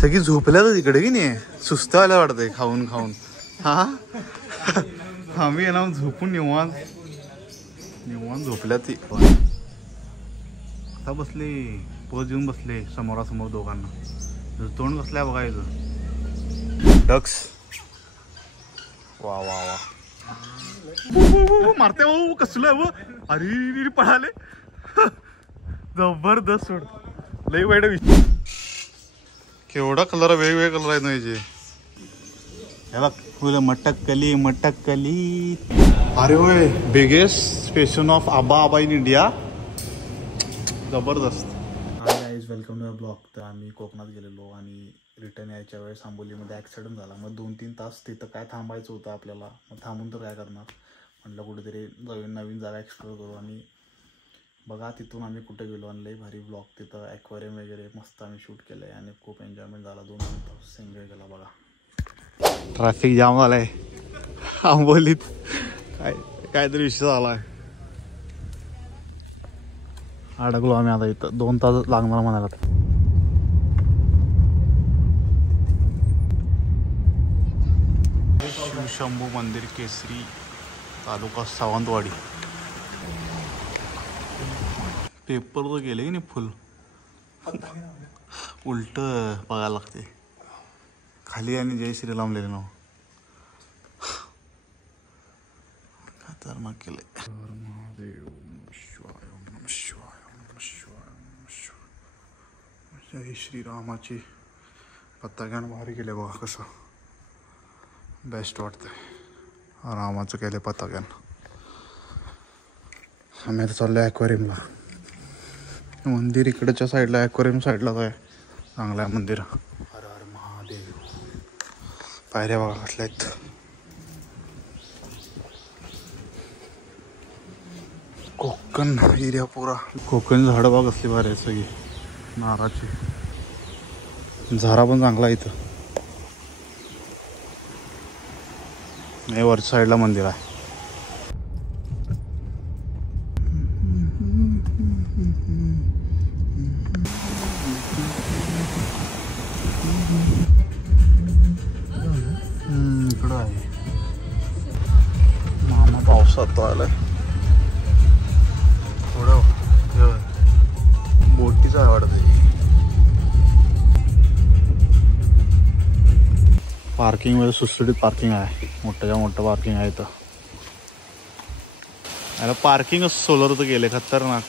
सगळी झोपल्या तर तिकडे की नाही सुस्त आल्या वाटतंय खाऊन खाऊन. हा आम्ही ना झोपून निवांत झोपल्या ती. आता बसले पोज येऊन बसले समोरासमोर दोघांना. तोंड कसल्या बघायचं. डक्स वा वा वा मारते भाऊ कसलं आहे. अरे पळाले जबरदस्त सोड. लई वाईट केवढा कलर वेगवेगळे कलर आहेत ना जे. हे बघ फुल मटक्कली मटक्कली. अरे होय बिगेस्ट स्टेशन ऑफ आबा इन इंडिया. जबरदस्त. Hi guys welcome to the blog. तर आम्ही कोकणात गेलेलो आणि रिटर्न यायच्या वेळेस आंबोलीमध्ये ॲक्सिडेंट झाला. मग 2-3 तास तिथं काय थांबायचं होतं आपल्याला. मग थांबून तर काय करणार म्हटलं कुठेतरी नवीन जागा एक्सप्लोर करू. आणि बघा तिथून आम्ही कुठे गेलो आणि लई भारी ब्लॉग. तिथं ॲक्वेरियम वगैरे मस्त आम्ही शूट केलं आहे आणि खूप एन्जॉयमेंट झाला. 2-3 तास एन्जॉय केला. बघा ट्रॅफिक जाम झाला आहे आंबोलीत. काहीतरी विषय झाला आहे. अडकलो आम्ही आता इथं. 2 तास लागणार म्हणाला. शिवशंभू मंदिर केसरी तालुका सावंतवाडी. पेपर तर गेले की नाही फुल उलट बघायला लागते खाली. आणि जय श्रीराम लिहिले नाव खतरनाक केले. महादेव शिवाय नम शिवाय नम शिवाय नम शिवाय. जय श्रीरामाची पताक्यानं भारी केले बघा. कसं बेस्ट वाटतंय रामाचं केलं पताक्यानं. आम्ही आता चाललो ॲक्वेरियमला. मंदिर इकडच्या साईडला ॲक्वेरियम साईडलाच आहे. चांगलं आहे मंदिर. हर हर महादेव. पायऱ्या बघा कसल्या आहेत. कोकण एरिया पुरा. कोकण झाडं बघा कसली भारी आहे सगळी. नारळाची झाडा पण चांगला आहे इथं. हे वरच्या साईडला मंदिर आहे. इकडं आहे. मामा पावसात आलाय. थोडं बोटीचं आहे वाटत. पार्किंग मध्ये सुटसुटीत पार्किंग आहे. मोठ्याच्या मोठं पार्किंग आहे इथं. याला पार्किंगच सोलर तर गेले खतरनाक.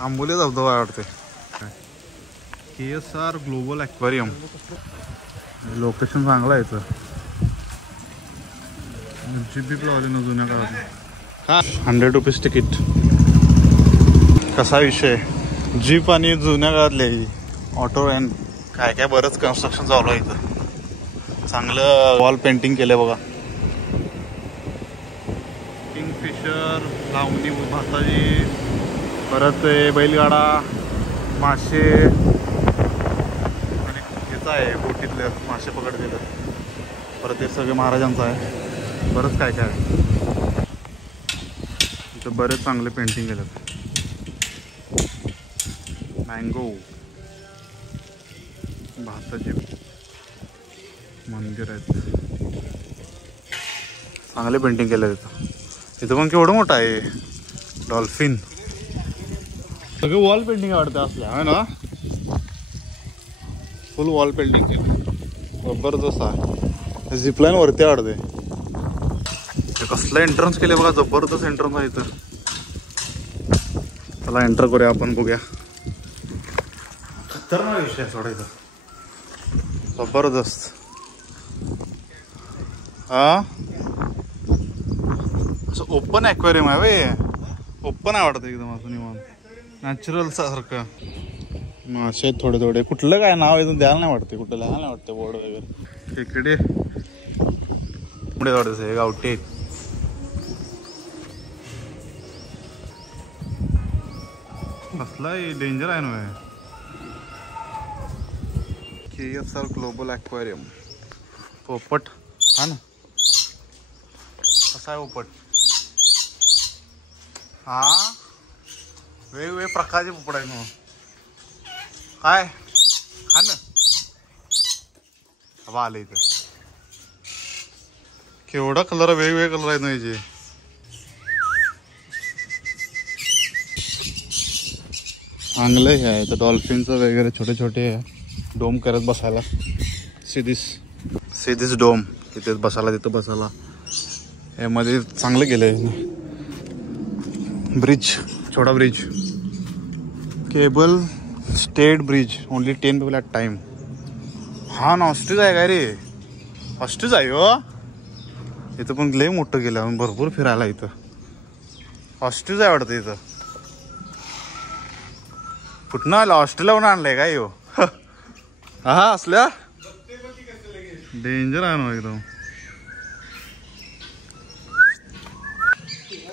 आंबोली धबधबा वाटते. KSR global aquarium. लोकेशन चांगलं आहे इथं. जीप लावले ना जुन्या काळात. हा 100 रुपीज तिकीट. कसा विषय जीप आणि जुन्या काळातले ऑटो अँड काय काय बरंच कन्स्ट्रक्शन चालू आहे इथं. चांगलं वॉल पेंटिंग केलं बघा. किंगफिशर लावणी भाताजी परत बैलगाडा मासे आणि ह्याचं आहे बोटीतलं मासे पकडलेलं. परत हे सगळे महाराजांचं आहे. बरंच काय काय आहे इथं. बरेच चांगले पेंटिंग केलं. मँगो भाताचे मंदिर आहेत. चांगले पेंटिंग केलं तिथं. इथं पण केवढं मोठं आहे. डॉल्फिन सगळं वॉल पेंटिंग आवडतं असल्या आहे ना. फुल वॉल पेंटिंग केलं. जबरदस्त आहे. झिपलाईन वरती आवडते. कसलं एंट्रन्स केले बघा. जबरदस्त एंट्रन्स आहे इथं. चला एंटर करूया आपण. बघूया खतरनाक विषय सोडायचा. जबरदस्त. हा असं ओपन ॲक्वेरियम आहे वे. ओपन आवडतं एकदम असं निवांत नॅचरल सारखं. मासे थोडे थोडे. कुठलं काय नाव आहे द्यायला नाही वाटते. कुठं लिहायला नाही वाटते बोर्ड वगैरे. खेकडे पुढे थोडेसे गावटे. कसला डेंजर आहे ना. KSR global aquarium. पोपट हा ना. कसा आहे पोपट. हा वेगवेगळे प्रकारचे पोपट आहेत मग काय हा ना हवा आलं इथं केवढा कलर वेगवेगळे कलर आहेत ना याचे चांगलं हे आहे तर डॉल्फिनचं वगैरे छोटे छोटे डोम करत बसायला सिधीच डोम तिथेच बसायला तिथं बसायला यामध्ये चांगलं केलंय ब्रिज छोटा bridge cable stayed bridge only 10 people at time हा ना ऑस्ट्रीच आहे काय रे ऑस्ट्रीच आहे हो इथं पण लय मोठं केलं भरपूर फिरायला इथं ऑस्ट्रीच आहे वाटतं इथं कुठनं आलं ऑस्ट्रेलियाहून आणलंय काय हो हा असल्या डेंजर आहे ना एकदम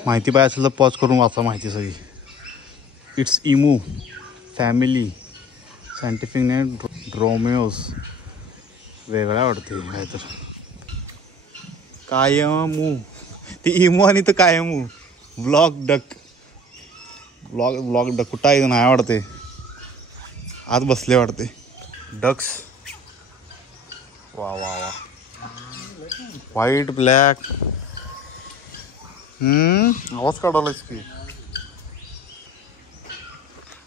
माहिती पाहिजे असेल तर पॉज करून वाचा माहिती सगळी it's emu family scientific name Dromaius वेगळा वाटते काय तर कायमू ती इमू आणि तर कायमू ब्लॉक डक ब्लॉक डक कुठं आहे नाही वाटते आत बसले वाटते डक्स वा वा वा व्हाईट ब्लॅक आवाज काढायलाच की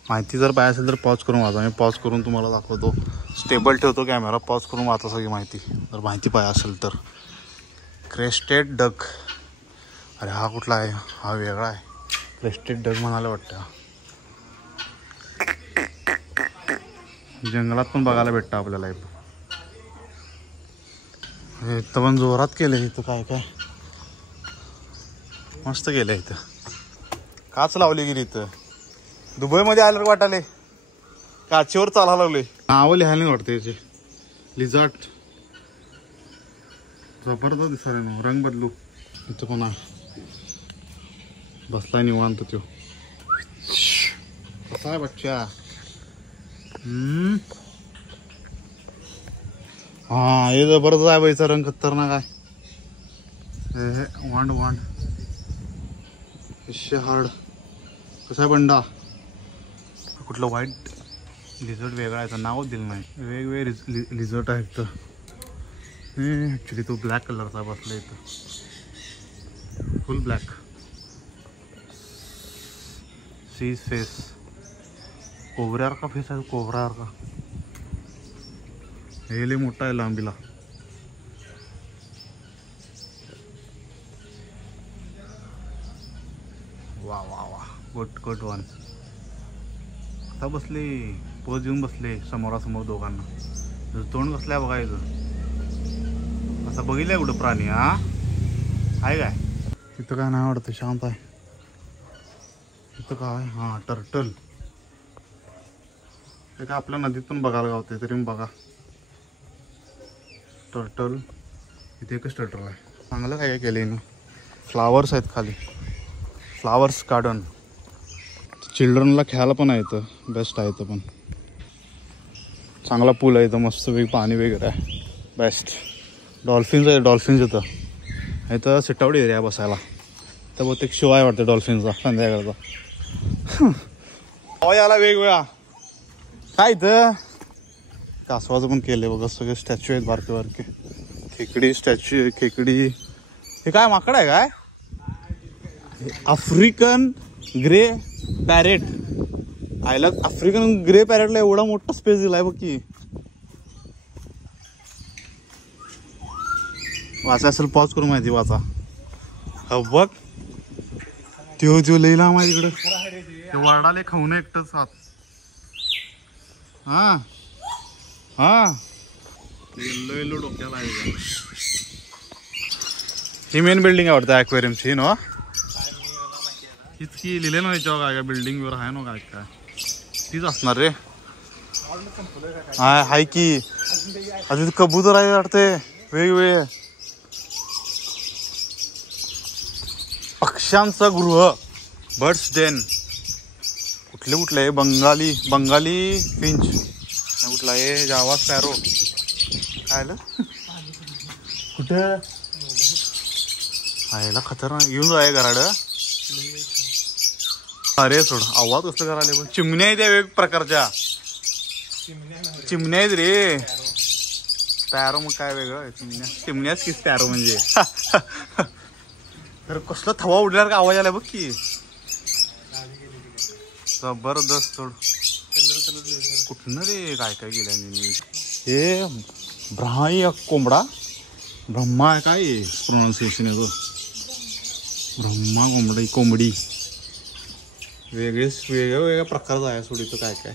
माहिती जर पाहिजे असेल तर पॉज करून वाचा मी पॉज करून तुम्हाला दाखवतो स्टेबल ठेवतो कॅमेरा पॉज करून वाचा सगळी माहिती जर माहिती पाहिजे असेल तर क्रेस्टेड डक अरे हा कुठला आहे हा वेगळा आहे क्रेस्टेड डक म्हणायला वाटतं जंगलात पण बघायला भेटतं आपल्याला इथं पण जोरात केलं इथं काय काय मस्त केलं इथं काच लावली गेली इथं दुबईमध्ये आलं वाटाले काचेवर चालायला लागले नावं लिहायला नाही वाटतं याचे लिझार्ट जबरदस्त दिसायला ना रंग बदलू इथं पण आहे बसलाय निवांत तो कसा आहे बच्चा हा हे जबरदस्त आहे बाईचा रंग खतरनाक आहे वांड वांड हार्ड कसा आहे बंडा कुठलं व्हाईट लिझर्ट वेगळा आहे नावच दिलं नाही वेगवेगळे लिझर्ट आहेत तर ॲक्च्युली तो ब्लॅक कलरचा बसला इथं फुल ब्लॅक सीज फेस कोबऱ्यावर का फेस आहे कोबऱ्यावर का हे लय मोठा आहे लांबीला वा वा वा गुड वन आता बसले पोज येऊन बसले समोरासमोर दोघांना तोंड कसल्या बघायचं असं बघितलंय कुठं प्राणी हा आहे काय तिथं काय नाही आवडतं शांत आहे तिथं काय हा टर्टल हे काय आपल्या नदीत पण बघायला गावते तरी बघा टर्टल इथे एकच टर्टल आहे चांगलं काय काय केलं ना फ्लावर्स आहेत खाली फ्लावर्स गार्डन चिल्ड्रनला खेळायला पण आहे इथं बेस्ट आहे इथं पण चांगला पूल आहे इथं मस्त वेगळी पाणी वगैरे आहे बेस्ट डॉल्फिन्स आहे डॉल्फिन्स इथं इथं सिटआउट एरिया बसायला तर बहुतेक शो आहे वाटतं डॉल्फिनचा संध्याकाळचा याला वेगवेगळा काय इथं कासवाचं पण केलं बघा सगळे स्टॅच्यू आहेत बारके बारके खेकडी स्टॅच्यू आहे खेकडी हे काय माकड आहे काय आफ्रिकन ग्रे पॅरेट आयला आफ्रिकन ग्रे पॅरेटला एवढा मोठा स्पेस दिलाय बघ की वाचा असेल पॉज करून माहिती वाचा हा बघ त्यो लईला माहिती इकडं वाडाले खाऊन एकटंच हात हा हा येल्लो डोक्याला आहे ही मेन बिल्डिंग आहे वाटतं ॲक्वेरियमची ना हीच की लिहिले ना याच्यावर काय काय बिल्डिंगवर आहे ना काय काय तीच असणार रे हाय की अजून कबूतर आहे वाटते वेगवेगळे पक्ष्यांचं गृह बर्ड्स डेन कुठले कुठले आहे बंगाली फिंच कुठला आहे जावा स्पॅरो काय आलं कुठे आयला खतरनाक घेऊन जाय घराड अरे सोड आवाज कसं करायला पण चिमण्या आहेत त्या वेग प्रकारच्या चिमण्या आहेत रे पॅरो मग काय वेगळं चिमण्याच की पॅरो म्हणजे तर कसला थवा उडल्यावर का आवाज आला बघ की जबरदस्त सोड कुठनं रे काय काय गेलं हे कोंबडा ब्रह्मा आहे काय प्रोनाऊन्सिएशन आहे ब्रह्मा कोंबडी वेगळ्या प्रकारचा आहे सोडीचं काय काय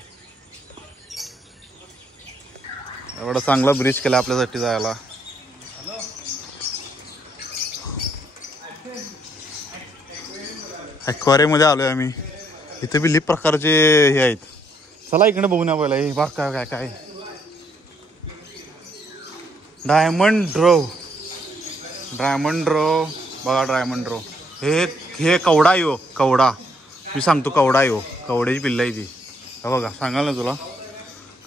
एवढा चांगला ब्रिज केला आपल्यासाठी जायला ॲक्वारियम मध्ये आलोय आम्ही इथे बी लिप प्रकारचे हे आहेत चला इकडे बघून या पहिला हे बाग काय काय डायमंड ड्रो बघा डायमंड ड्रो हे कवडा यो कवडा मी सांगतो कवडा यो कवड्याची पिल्ला आहे ती बघा सांगाल ना तुला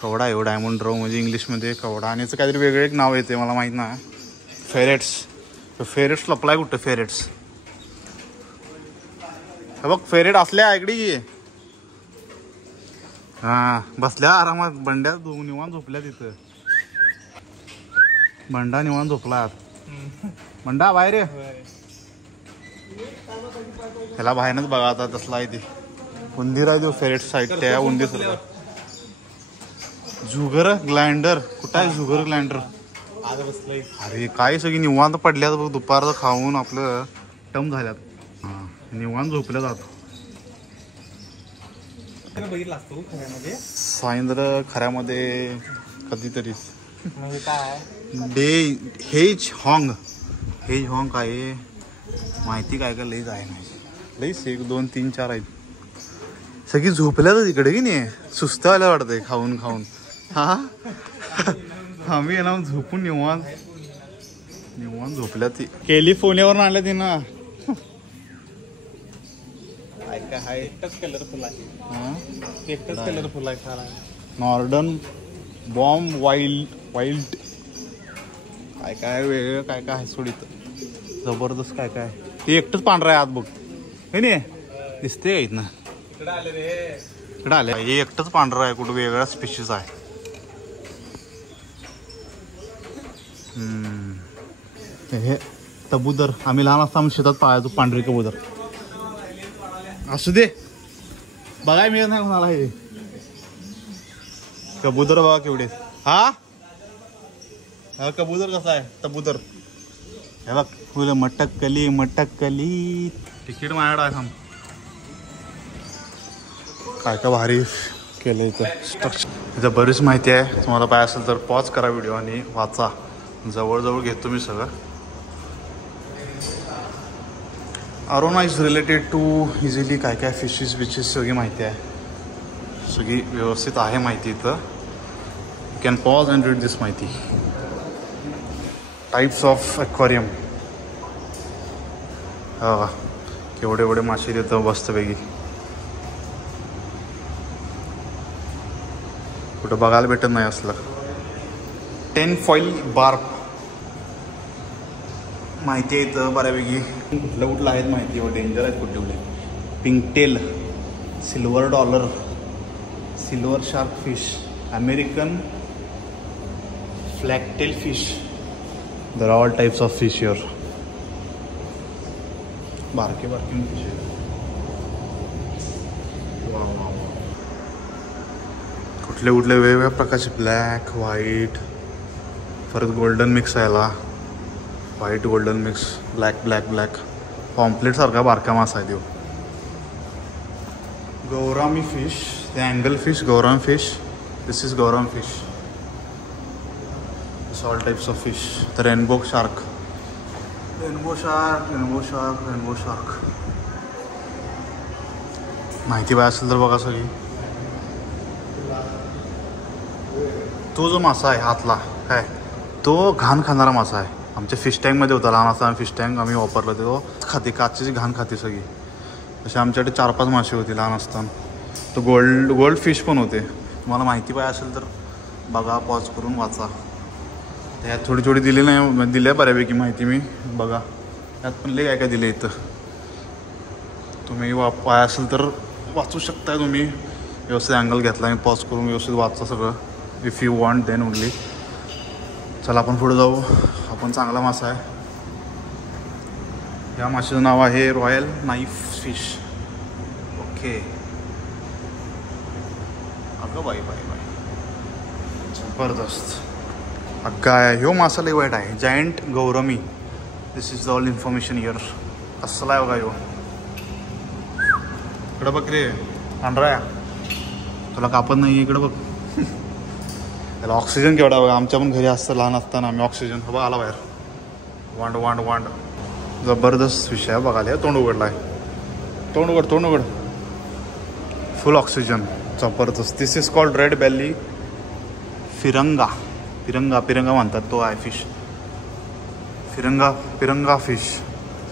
कवडा यो डायमंड ड्रो म्हणजे इंग्लिशमध्ये कवडा आणि याचं काहीतरी वेगळं एक नाव येते मला माहीत नाही फेरेट्स लपलाय कुठं फेरेट्स हे बघ फेरेट असल्या इकडे की हा बसल्या आरामात बंड्या निवांत झोपल्या तिथं बंडा निवांत झोपला बंडा बाहेर त्याला बाहेरच बघा आता तसला आहे ते उंदीर आहे तो फेरेट साईड त्या उंदीर जुगर ग्लँडर कुठं आहे जुगर ग्लँडर अरे काय सगळी निवांत पडल्यात बघ दुपारचं खाऊन आपलं टम झाल्यात हा निवांत झोपल्या जात सायंद्र खऱ्यामध्ये कधीतरी हेज हॉंग काय माहिती काय लईच आहे नाही लईच 1 2 3 4 आहेत सगळी झोपल्याच इकडे की नाही सुस्त व्हायला वाटतंय खाऊन हा आम्ही येणार झोपून निवांत झोपल्या ती कॅलिफोर्नियावर आल्या ती ना कलरफुल आहे नॉर्डन बॉम्ब वाईल्ड काय वेगळं काय आहे सोडीत जबरदस्त काय ते एकटंच पांढरा आहे आत बघ हे नाही दिसते आहेत ना इकडे आले हे एकटंच पांढरा आहे कुठं वेगळा स्पीशीज आहे हे कबूतर आम्ही लहान असताना शेतात पाळायचो पांढरे कबूतर असू दे बघाय मिळत नाही कोणाला हे कबूतर बघा केवढे हा कबूतर कसा आहे कबूतर हे बघ फुलं मटकली तिकीट माझ्याकडे आहे थांब काय भारी केलं इथं स्ट्रक्चर इथं बरीच माहिती आहे तुम्हाला पाहिजे असेल तर पॉज करा व्हिडिओ आणि वाचा जवळजवळ घेतो मी सगळं अरोना इज रिलेटेड टू इझिली काय फिशेस बिचेस सगळी माहिती आहे सगळी व्यवस्थित आहे माहिती इथं you can pause and read this माहिती टाइप्स ऑफ ॲक्वारियम हा केवढे मासे देतं मस्तपैकी कुठं बघायला भेटत नाही असलं 10 फॉईल बार्ब माहिती आहे इथं बऱ्यापैकी कुठलं आहेत माहिती व डेंजर आहेत कुठले pinktail silver dollar silver shark fish American flagtail fish there all types of fish here बारके फिश आहेत कुठले वेगवेगळ्या प्रकारचे ब्लॅक व्हाईट परत गोल्डन मिक्स आहे याला white golden mix black pomfret सारखा बारका मासा आहे तो गौरामी फिश द अँगल fish gourami fish this is gourami fish this all types of fish the rainbow shark माहिती पाहिजे असेल तर बघा सगळी तो जो मासा आहे हातला काय तो घाण खाणारा मासा आहे आमच्या फिश टँकमध्ये होता लहान असताना फिश टँक आम्ही वापरला तो खाते काचेची घाण खाते सगळी असे आमच्याकडे 4-5 मासे होते लहान असताना तो गोल्ड फिश पण होते तुम्हाला माहिती पाहिजे असेल तर बघा पॉज करून वाचा त्यात थोडी दिली नाही दिल्या बऱ्यापैकी माहिती मी बघा त्यात पण लई काय दिलं इथं तुम्ही पाहिजे असेल तर वाचू शकताय तुम्ही. व्यवस्थित अँगल घेतला मी, पॉज करून व्यवस्थित वाचता सगळं. If you want then only. चला आपण पुढे जाऊ. आपण चांगला मासा आहे. या माशाचं नाव आहे रॉयल नाईफ फिश. ओके. अगं बाई बाई बाई, जबरदस्त. काय ह्यो मासा लई वाईट आहे. Giant Gormi. This is all information here. असला आहे बघा ह्यो. इकडं बघ रे पांढरा, तुला कापत नाही. इकडं बघ. त्याला ऑक्सिजन केवढा बघा. आमच्या पण घरी असतं लहान असताना आम्ही ऑक्सिजन. बघा आला बाहेर. वांड वांड वांड. जबरदस्त विषय आहे बघायला. तोंड उघडला आहे. तोंड उघड, तोंड उघड. फुल ऑक्सिजन. जबरदस्त. दिस इज कॉल्ड रेड बेली फिरंगा. पिरंगा पिरंगा म्हणतात तो आहे फिश. फिरंगा पिरंगा फिश.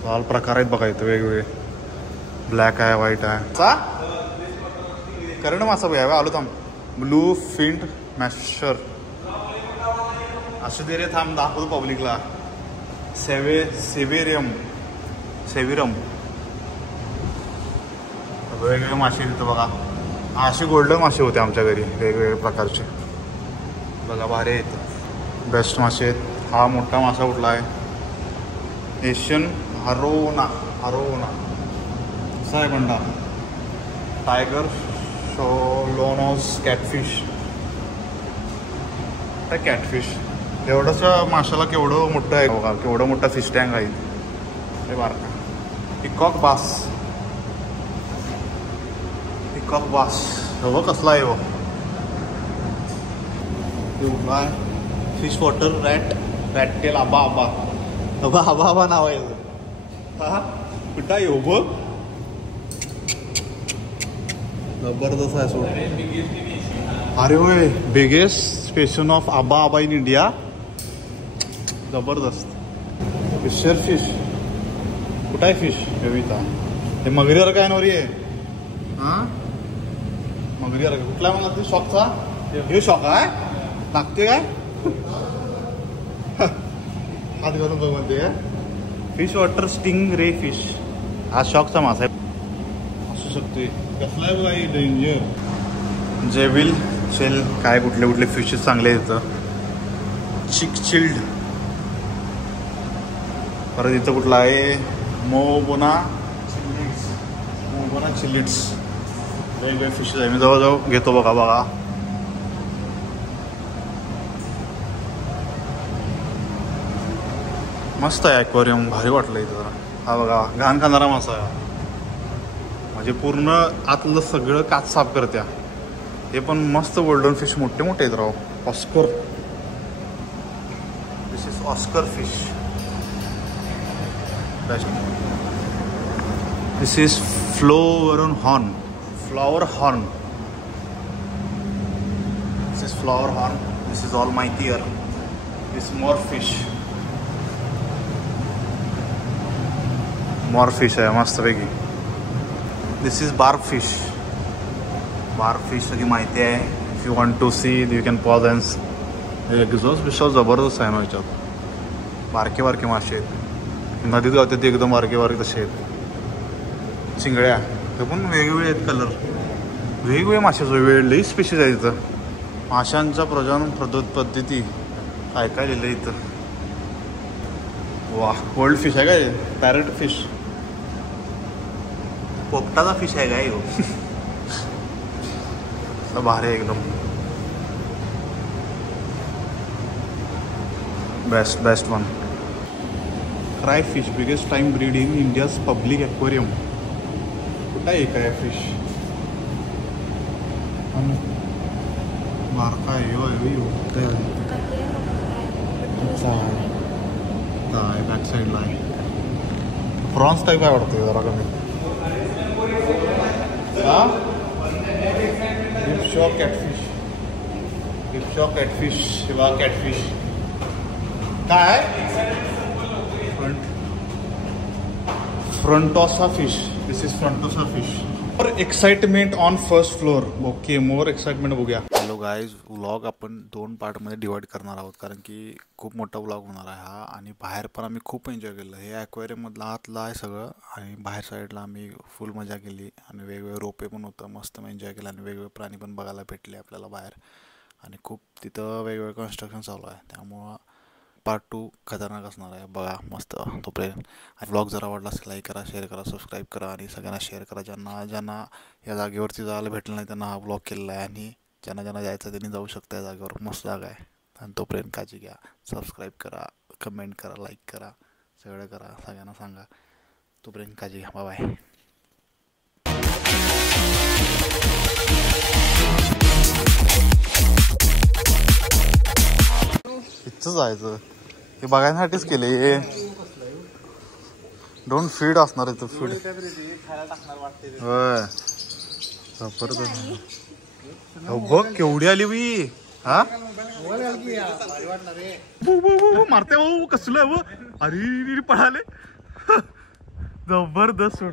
ऑल प्रकार आहेत बघा इथं वेगवेगळे. ब्लॅक आहे, व्हाईट आहे. करण मासा बघ आलो थांब. ब्लू फिंट मॅशर. असं दे रे, थांब दाखवतो पब्लिकला. सेवेरियम. वेगवेगळे मासे तिथं बघा. असे गोल्डन मासे होते आमच्या घरी वेगवेगळे प्रकारचे. बघा भारी आहेत. बेस्ट मासे आहेत. हा मोठा मासा कुठला आहे? Asian arowana. असा आहे कंडा. Tiger shovelnose catfish. कॅटफिश एवढंसं माशाला केवढं मोठं आहे बघा. केवढं मोठं फिश टँक आहे हे बारका. पिकॉक बास. पिकॉक बास हो कसला आहे हो. काय फिश वॉटर रॅटटेल. आबा नाव आहे. हा कुठं आहे हो बघ. जबरदस्त आहे सोड. अरे होय, बिगेस्ट स्पेशन ऑफ आबा इन इंडिया. जबरदस्त. फिशर फिश कुठं आहे फिश कविता. हे मगरीसारखं आहे नवरी आहे. हां मगरीसारखं कुठला मला लागते शॉकचा. हे शॉक आहे लागते काय. हात घालून बघ म्हणते काय. फिश वॉटर स्टिंग रे फिश. हा शॉकचा मासा आहे असू शकते. कसला आहे बघा डेंजर. जेविल शेल काय कुठले कुठले फिशेस चांगले आहेत इथं. चिल्ड. परत इथं कुठला आहे मोबोना चिलिट्स. वेगवेगळे फिशेस आहे. मी जवळजवळ घेतो बघा. मस्त आहे ॲक्वेरियम. भारी वाटलं इथं जरा. हा बघा घाण खाणारा मासा आहे. म्हणजे पूर्ण आतलं सगळं काच साफ करत्या. हे पण मस्त गोल्डन फिश मोठे मोठे आहेत राव. Oscar. This is oscar fish. This is flower horn. This is flower horn. This is all my here. This more fish आहे मस्तपैकी. दिस इज बार्ब फिश सगळी माहिती आहे. If you want to see you can pause and exhaust जबरदस्त आहे ना याच्यात. बारके मासे आहेत. नदीत गावतात ते एकदम बारके तसे आहेत. चिंगळ्या ते पण वेगवेगळे आहेत. कलर वेगवेगळे मासे वेगवेगळे स्पेशीज आहेत इथं. माशांच्या प्रजनन पद्धती काय काय लिहिलं इथं. वा गोल्ड फिश आहे काय. Parrot fish. पोपटाचा फिश आहे काय हो. भारी एकदम. Best one. Cry fish biggest time breed in India's public aquarium. कुठं आहे काय फिश. बारका आहे बॅक साईडला आहे. प्रॉन्स टाईप आहे वाटतं जरा कमी. कॅटफिश किंवा कॅटफिश काय. Frontosa fish. This is frontosa fish. और excitement on first floor. Okay, more excitement बघूया. हॅलो गाईज, व्लॉग आपण 2 पार्टमध्ये डिवाइड करणार आहोत कारण की खूप मोठा व्लॉग होणार आहे हा. आणि बाहेर पण आम्ही खूप एन्जॉय केलं. हे ॲक्वेरियममधलं आतलं आहे सगळं आणि बाहेर साईडला आम्ही फुल मजा केली आणि वेगवेगळे रोपे पण होतं, मस्त एन्जॉय केलं आणि वेगवेगळे प्राणी पण बघायला भेटले आपल्याला बाहेर. आणि खूप तिथं वेगवेगळं कन्स्ट्रक्शन चालू आहे, त्यामुळं पार्ट 2 खतरनाक असणार आहे. बघा मस्त तोपर्यंत. आणि व्लॉग जर आवडला असेल लाईक करा, शेअर करा, सबस्क्राईब करा आणि सगळ्यांना शेअर करा. ज्यांना या जागेवरती जायला भेटलं नाही त्यांना हा व्लॉग केलेला आहे. आणि ज्यांना जायचं त्यांनी जाऊ शकता, या जागेवर मस्त जागा आहे. आणि तोपर्यंत काळजी घ्या, सबस्क्राईब करा, कमेंट करा, लाईक करा, सगळं करा, सगळ्यांना सांगा. तोपर्यंत काळजी घ्या, बाय बाय. इथं जायचं हे बघायसाठीच केले. हे डोंट फीड असणार आहे, फीड होय जबरदस्त. बघ केवढी आली बी. हा मारते भाऊ, कसलं आहे. अरे पळाले, जबरदस्त.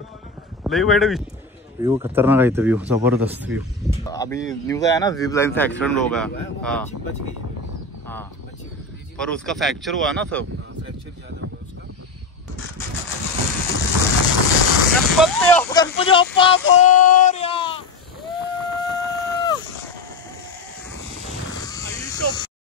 लई वाईट व्यू, खतरनाक आहे इथं व्यू, जबरदस्त व्यू. अभी न्यूज आया ना, जिप लाइन से एक्सीडेंट हो गया. हाँ हाँ, पर उसका फ्रैक्चर हुआ ना सब. फ्रैक्चर ज्यादा हुआ उसका. गणपति